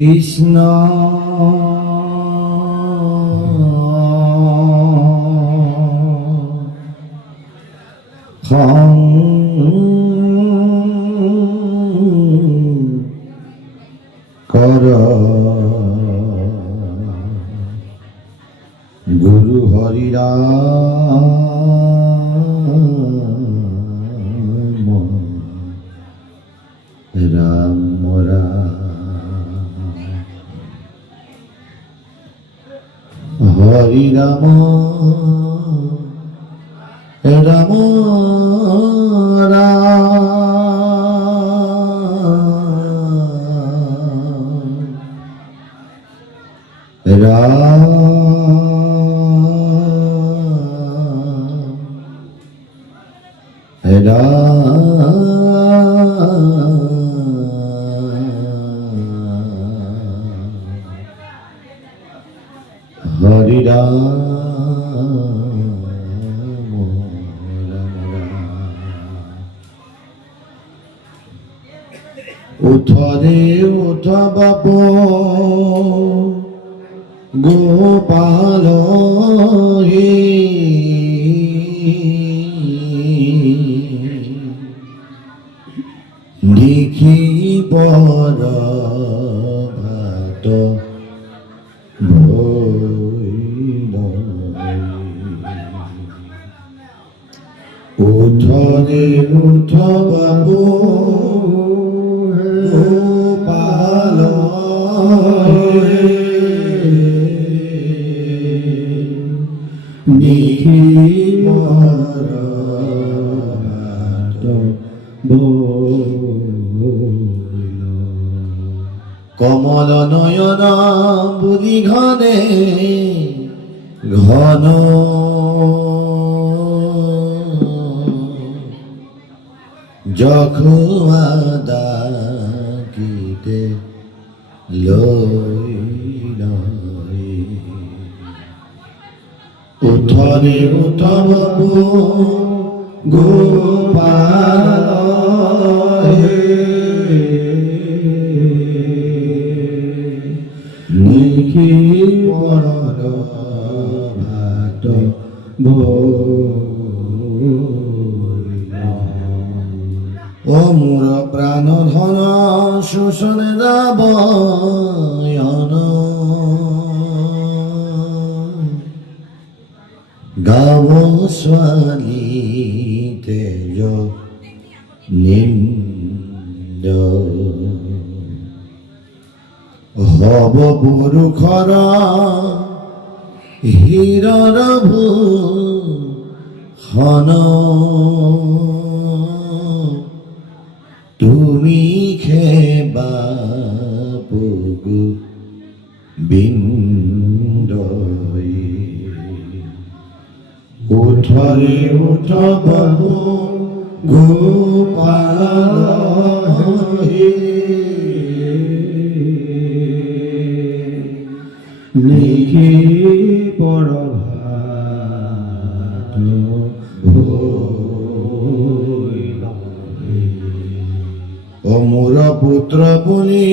কৃষ্ণ কর গুরু হরিরাম রাম হরি রাম রাম রাম হরি রাম উঠ রে উঠ বাপ গোপাল হে দেখি পর ভাত উঠ রে উঠ বাবু গোপাল দেখি পর ভাত কমল নয়ন বুদ্ধি ঘনে ঘন যখুয়া ডাকিতে লই লই উঠ রে উঠ বাবু গোপাল নিখি পর ভাত ও মোর প্রাণ ধন শোষণ রাবয়ন গাব স্বালী তেজ নিন্দ হব পুরুষৰ হীৰৰ ভূষণ তুমি খেবা পুগু বিন্দই উঠ ৰে উঠ বাবু গোপাল নিখি পৰ ভাত ও মোর পুত্র বলি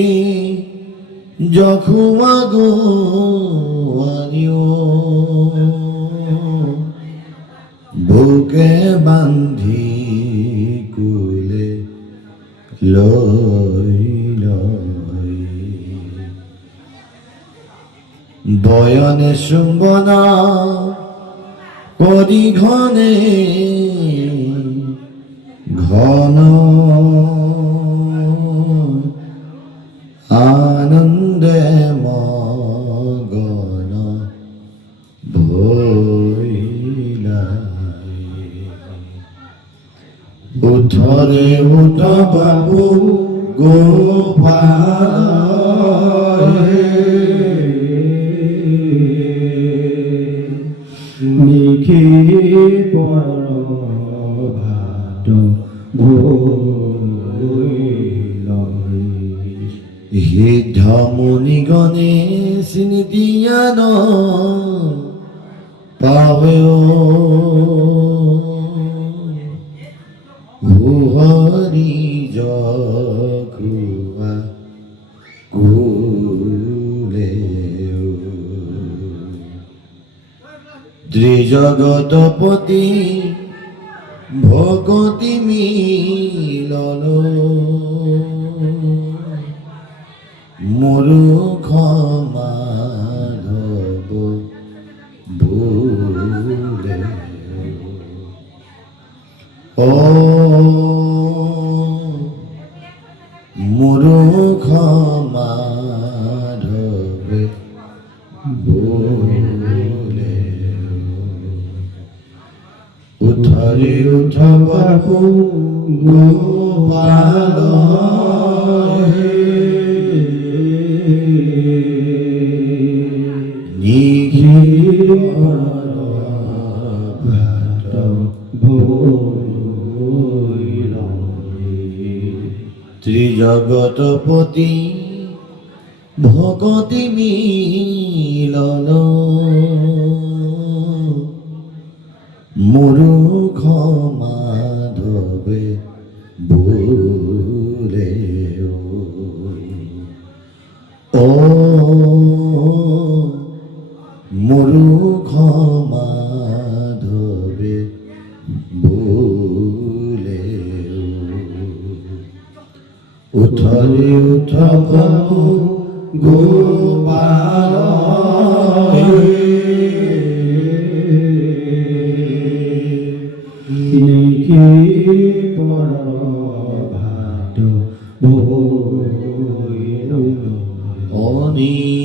যখুয়া গোয়ারিও বুকে বান্ধি কুলে লই লই বয়নে শুম্বন করি ঘনে ঘন আনন্দে মগন ভইলাই উঠ রে উঠ বাবু গোপাল নিখি পৰ ভাত সিদ্ধ মুনি গণে চিনি ন পাবে হরি যখুয়া ত্রিজগতপতি ভগতি মিলন মূর্খ মাধব ভুলে ও মূর্খ মাধব ভুলে উঠরে উঠ বাপু গোপাল ত্রিজগতপতি ভগতি মিলন মূর্খ মাধবে ভুলে ও মূর্খ মাধবে ভুলে উঠরে উঠ বাবু গোপাল অনি